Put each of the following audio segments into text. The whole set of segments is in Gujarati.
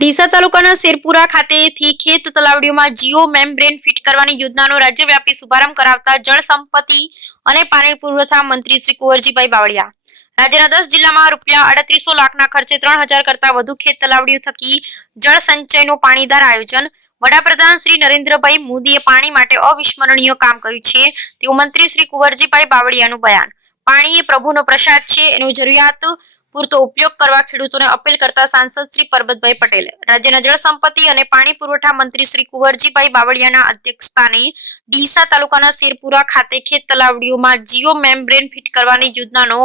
ડીસા તાલુકાના શેરપુરા ખાતેથી ખેત તલાવડીઓમાં જીઓ મેમ્બ્રેન ફિટ કરવાની યોજનાનો રાજ્યવ્યાપી શુભારંભ કરાવતા જળ સંપત્તિ અને પાણી પુરવઠા મંત્રી શ્રી કુંવરજીભાઈ બાવળિયા રાજ્યના 10 જિલ્લામાં રૂપિયા 3800 લાખના ખર્ચે 3000 કરતા વધુ ખેત તલાવડીઓ થકી જળ સંચયનું પાણીદાર આયોજન વડાપ્રધાન શ્રી નરેન્દ્રભાઈ મોદીએ પાણી માટે અવિસ્મરણીય કામ કર્યું છે તેવું મંત્રી શ્રી કુંવરજીભાઈ બાવળિયાનું બયાન। પાણી એ પ્રભુનો પ્રસાદ છે, એનો જરૂરિયાત પૂરતો ઉપયોગ કરવા ખેડૂતોને અપીલ કરતા સાંસદ શ્રી પરબતભાઈ પટેલ રાજ્યના જળ સંપત્તિ અને પાણી પુરવઠા મંત્રી શ્રી કુંવરજીભાઈ બાવળિયાના અધ્યક્ષસ્થાને ડીસા તાલુકાના શેરપુરા ખાતે ખેત તલાવડીઓમાં જીઓ મેમ્બ્રેન ફિટ કરવાની યોજનાનો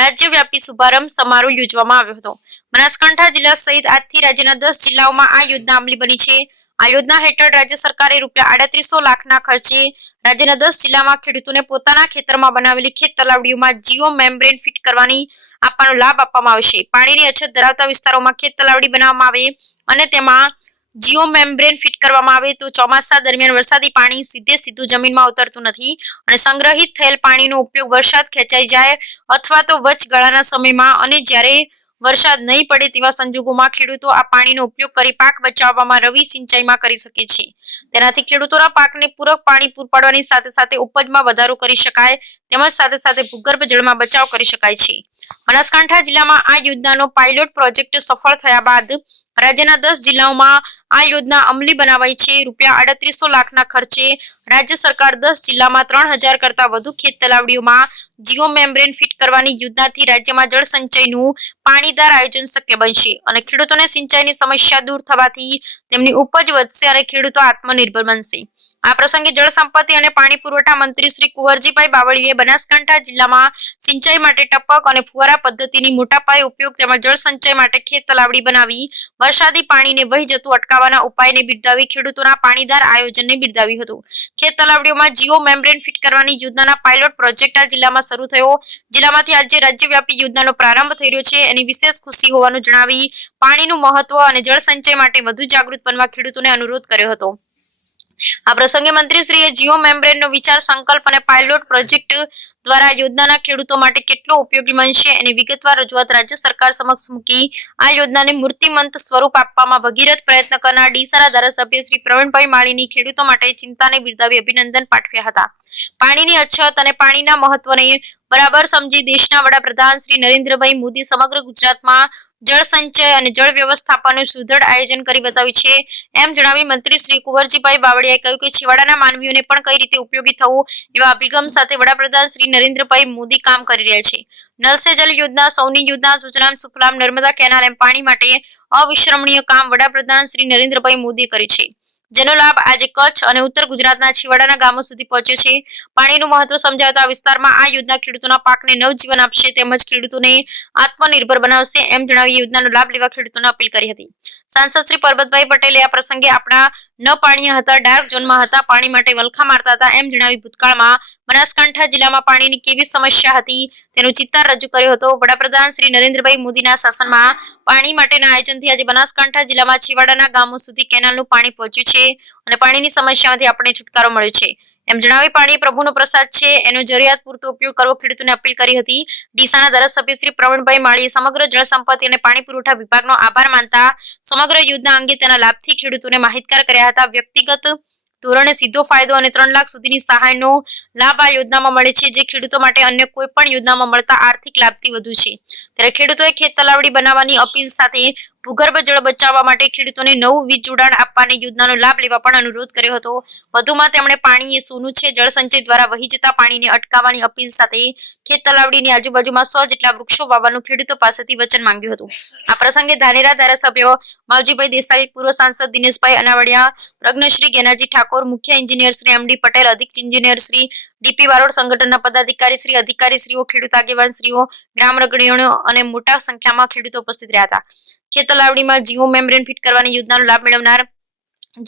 રાજ્યવ્યાપી શુભારંભ સમારોહ યોજવામાં આવ્યો હતો। બનાસકાંઠા જિલ્લા સહિત આજથી રાજ્યના 10 જિલ્લાઓમાં આ યોજના અમલી બની છે। આ યોજના હેઠળ રાજ્ય સરકારે રૂપિયા 3800 લાખના ખર્ચે રાજ્યના 10 જિલ્લામાં ખેડૂતોને પોતાના ખેતરમાં બનાવેલી ખેત તલાવડીઓમાં જીઓ મેમ્બ્રેન ફિટ કરવાની આપવાનો લાભ આપવામાં આવશે। પાણીની અછત ધરાવતા વિસ્તારોમાં ખેત તલાવડી બનાવવામાં આવે અને તેમાં જીઓ મેમ્બ્રેન ફિટ કરવામાં આવે તો ચોમાસા દરમિયાન વરસાદી પાણી સીધું જમીનમાં ઉતરતું નથી અને સંગ્રહિત થયેલ પાણીનો ઉપયોગ વરસાદ ખેંચાઈ જાય અથવા તો વચગાળાના સમયમાં અને જ્યારે વરસાદ નહીં પડે તેવા સંજોગોમાં ખેડૂતો આ પાણીનો ઉપયોગ કરી પાક બચાવવામાં રવિ સિંચાઈમાં કરી શકે છે। તેનાથી ખેડૂતોના પાકને પૂરક પાણી પૂરું પાડવાની સાથે સાથે ઉપજમાં વધારો કરી શકાય તેમજ સાથે સાથે ભૂગર્ભ જળમાં બચાવ કરી શકાય છે। બનાસકાંઠા જિલ્લામાં આ યોજનાનો પાયલોટ પ્રોજેક્ટ સફળ થયા બાદ રાજ્યના 10 જિલ્લાઓમાં આ યોજના અમલી બનાવાઈ છે। રૂપિયા 3800 લાખના ખર્ચે રાજ્ય સરકાર 10 જિલ્લામાં 3000 કરતા વધુ ખેત તલાવડીઓમાં જીઓ મેમ્બ્રેન ફિટ કરવાની યોજનાથી રાજ્યમાં જળ સંચયનું પાણીદાર આયોજન શક્ય બનશે અને ખેડૂતોને સિંચાઈની સમસ્યા દૂર થવાથી તેમની ઉપજ વધશે અને ખેડૂતો આત્મનિર્ભર બનશે। આ પ્રસંગે જળ સંપત્તિ અને પાણી પુરવઠા મંત્રી શ્રી કુંવરજીભાઈ બાવળીએ બનાસકાંઠા જિલ્લામાં સિંચાઈ માટે ટપક અને ફુવારા પદ્ધતિની મોટા પાયે ઉપયોગ તેમજ જળ સંચય માટે ખેત તલાવડી બનાવી વરસાદી પાણીને વહી જતું અટકાવવાના ઉપાયને બિરદાવી ખેડૂતોના પાણીદાર આયોજનને બિરદાવ્યું હતું। ખેત તલાવડીઓમાં જીઓ મેમ્બ્રેન ફિટ કરવાની યોજનાના પાયલોટ પ્રોજેક્ટ આ જિલ્લામાં શરૂ થયો। જિલ્લામાંથી આજે રાજ્યવ્યાપી યોજનાનો પ્રારંભ થઈ રહ્યો છે, એની વિશેષ ખુશી હોવાનું જણાવી પાણીનું મહત્વ અને જળ સંચય માટે વધુ જાગૃત બનવા ખેડૂતોને અનુરોધ કર્યો હતો। આ પ્રસંગે મંત્રીશ્રીએ જીઓ મેમ્બ્રેનનો વિચાર સંકલ્પ અને પાયલોટ પ્રોજેક્ટ દ્વારા યોજનાના ખેડૂતો માટે કેટલો ઉપયોગી બનશે એની વિગતવાર રજૂઆત રાજ્ય સરકાર સમક્ષ મૂકી આ યોજનાને મૂર્તિમંત સ્વરૂપ આપવામાં ભગીરથ પ્રયત્ન કરનાર ડીસાના ધારાસભ્ય શ્રી પ્રવીણભાઈ માળીની ખેડૂતો માટે ચિંતાને બિરદાવી અભિનંદન પાઠવ્યા હતા। પાણીની અછત અને પાણીના મહત્વને બરાબર સમજી દેશના વડાપ્રધાન શ્રી નરેન્દ્રભાઈ મોદી સમગ્ર ગુજરાતમાં જળ સંચય અને જળ વ્યવસ્થાપનનું સુદૃઢ આયોજન કરી બતાવ્યું છે એમ જણાવી મંત્રી શ્રી કુંવરજીભાઈ બાવળિયાએ કહ્યું કે છેવાડાના માનવીઓને પણ કઈ રીતે ઉપયોગી થવું એવા અભિગમ સાથે વડાપ્રધાન શ્રી નરેન્દ્રભાઈ મોદી કામ કરી રહ્યા છે। નલ સે જલ યોજના સૌની યોજના સુજલામ સુફલામ નર્મદા કેનાલ એમ પાણી માટે અવિસ્મરણીય કામ વડાપ્રધાન શ્રી નરેન્દ્રભાઈ મોદીએ કર્યું છે, જેનો લાભ આજે કચ્છ અને ઉત્તર ગુજરાતના છેવાડાના ગામો સુધી પહોંચ્યો છે। પાણીનું મહત્વ સમજાવતા વિસ્તારમાં આ યોજના ખેડૂતોના પાકને નવજીવન આપશે તેમજ ખેડૂતોને આત્મનિર્ભર બનાવશે એમ જણાવી યોજનાનો લાભ લેવા ખેડૂતોને અપીલ કરી હતી। સાંસદ શ્રી પરબતભાઈ પટેલે આ પ્રસંગે આપણા ન પાણી હતા, ડાર્ક ઝોનમાં હતા, પાણી માટે વલખા મારતા હતા એમ જણાવી ભૂતકાળમાં બનાસકાંઠા જિલ્લામાં પાણીની કેવી સમસ્યા હતી તેનો ચિતાર રજૂ કર્યો હતો। વડાપ્રધાન શ્રી નરેન્દ્રભાઈ મોદીના શાસનમાં પાણી માટેના આયોજનથી આજે બનાસકાંઠા જિલ્લામાં છેવાડાના ગામો સુધી કેનાલનું પાણી પહોંચ્યું છે અને પાણીની સમસ્યામાંથી આપણે છુટકારો મળ્યો છે એમ જણાવી પાણી પ્રભુનો પ્રસાદ છે, એનો જરૂરિયાત પૂરતો ઉપયોગ કરવો ખેડૂતોને અપીલ કરી હતી। ડીસાના ધારાસભ્ય શ્રી પ્રવીણભાઈ માળીએ સમગ્ર જળ સંપત્તિ અને પાણી પુરવઠા વિભાગનો આભાર માનતા સમગ્ર યોજના અંગે તેના લાભથી ખેડૂતોને માહિતગાર કર્યા હતા। વ્યક્તિગત ધોરણે સીધો ફાયદો અને 3 લાખ સુધીની સહાયનો લાભ આ યોજનામાં મળે છે, જે ખેડૂતો માટે અન્ય કોઈ પણ યોજનામાં મળતા આર્થિક લાભથી વધુ છે। ત્યારે ખેડૂતોએ ખેત તલાવડી બનાવવાની અપીલ સાથે ભૂગર્ભ જળ બચાવવા માટે ખેડૂતોને નવું વીજ જોડાણ આપવાની યોજનાનો લાભ લેવા પણ અનુરોધ કર્યો હતો। વધુમાં તેમણે પાણી એ સોનું છે, જળ સંચય દ્વારા વહી જતા પાણીને અટકાવવાની અપીલ સાથે ખેત તલાવડીની આજુબાજુમાં 100 જેટલા વૃક્ષો વાવવાનું ખેડૂતો પાસેથી વચન માંગ્યું હતું। આ પ્રસંગે ધાનેરા ધારાસભ્ય માવજીભાઈ દેસાઈ, પૂર્વ સાંસદ દિનેશભાઈ અનાવાડિયા, પ્રજ્ઞશ્રી ગેનાજી ઠાકોર, મુખ્ય એન્જિનિયર શ્રી એમડી પટેલ, અધિક એન્જિનિયર શ્રી ડીપી બારોડ, સંગઠનના પદાધિકારી શ્રી, અધિકારીશ્રીઓ, ખેડૂત આગેવાન શ્રીઓ, ગ્રામ અગ્રણીઓ અને મોટા સંખ્યામાં ખેડૂતો ઉપસ્થિત રહ્યા હતા। ખેત તલાવડીમાં જીઓ મેમ્બ્રેન ફિટ કરવાની યોજનાનો લાભ મેળવનાર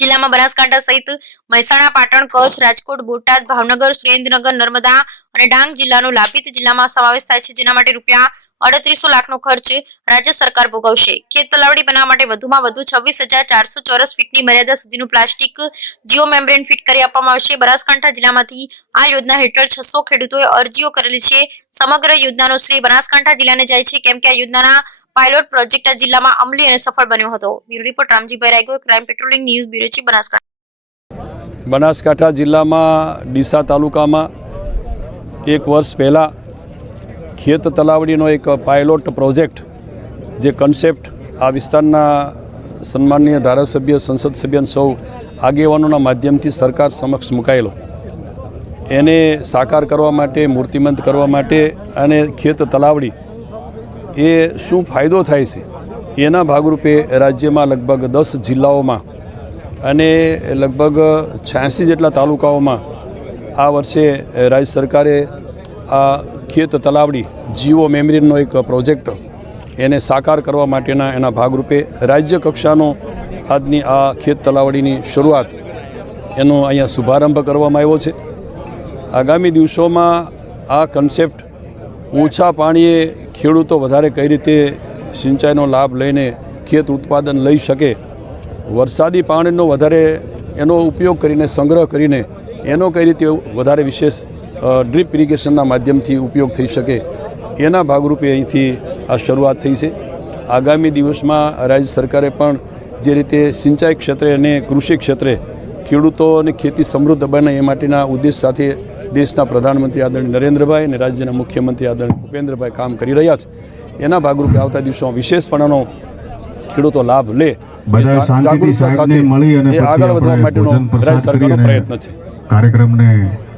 જિલ્લામાં બનાસકાંઠા સહિત મહેસાણા, પાટણ, કચ્છ, રાજકોટ, બોટાદ, ભાવનગર, સુરેન્દ્રનગર, નર્મદા અને ડાંગ જિલ્લાનો લાભિત જિલ્લામાં સમાવેશ થાય છે, જેના માટે રૂપિયા 3800 લાખનો ખર્ચ રાજ્ય સરકાર ભોગવશે। ખેત તલાવડી બનાવવા માટે વધુમાં વધુ 26,400 ચોરસ ફીટની મર્યાદા સુધીનું પ્લાસ્ટિક જીઓ મેમ્બ્રેન ફિટ કરી આપવામાં આવશે। બનાસકાંઠા જિલ્લામાંથી આ યોજના હેઠળ 600 ખેડૂતોએ અરજીઓ કરેલી છે। સમગ્ર યોજનાનો શ્રેય બનાસકાંઠા જિલ્લાને જાય છે, કેમ કે આ યોજનાના પાયલોટ પ્રોજેક્ટ આ જિલ્લામાં અમલી અને સફળ બન્યો હતો. Bureau report Ramjibhai Raigor, crime patrolling news bureau chief, Banaskantha. Banaskantha જિલ્લામાં ડીસા તાલુકામાં 1 વર્ષ પહેલાં ખેત તલાવડીનો એક પાયલોટ પ્રોજેક્ટ જે કન્સેપ્ટ આ વિસ્તારના સન્માનીય ધારાસભ્ય, સંસદ સભ્ય સૌ આગેવાનોના માધ્યમથી સરકાર સમક્ષ મુકાયેલો, એને સાકાર કરવા માટે, મૂર્તિમંત કરવા માટે અને ખેત તલાવડી એ શું ફાયદો થાય છે એના ભાગરૂપે રાજ્યમાં લગભગ 10 જિલ્લાઓમાં અને લગભગ 86 જેટલા તાલુકાઓમાં આ વર્ષે રાજ્ય સરકારે આ ખેત તલાવડી જીઓ મેમરીનો એક પ્રોજેક્ટ એને સાકાર કરવા માટેના એના ભાગરૂપે રાજ્ય કક્ષાનો આજની આ ખેત તલાવડીની શરૂઆત એનો અહીંયા શુભારંભ કરવામાં આવ્યો છે. આગામી દિવસોમાં આ કન્સેપ્ટ ઓછા પાણીએ ખેડૂતો વધારે કઈ રીતે સિંચાઈનો લાભ લઈને ખેત ઉત્પાદન લઈ શકે, વરસાદી પાણીનો વધારે એનો ઉપયોગ કરીને, સંગ્રહ કરીને એનો કઈ રીતે વધારે વિશેષ ડ્રીપ ઇરિગેશનના માધ્યમથી ઉપયોગ થઈ શકે એના ભાગરૂપે અહીંથી આ શરૂઆત થઈ છે. આગામી દિવસમાં રાજ્ય સરકારે પણ જે રીતે સિંચાઈ ક્ષેત્રે અને કૃષિ ક્ષેત્રે ખેડૂતોને ખેતી સમૃદ્ધ બને એ માટેના ઉદ્દેશ સાથે દેશના પ્રધાનમંત્રી આદરણીય નરેન્દ્રભાઈ અને રાજ્યના મુખ્યમંત્રી આદરણીય ભૂપેન્દ્રભાઈ કામ કરી રહ્યા છે. એના ભાગરૂપે આવતા દિવસોમાં વિશેષપણનો ખેડૂતો લાભ લે, જાગૃતતા સાથે એ આગળ વધવા માટેનો રાજ્ય સરકારનો પ્રયત્ન છે. કાર્યક્રમને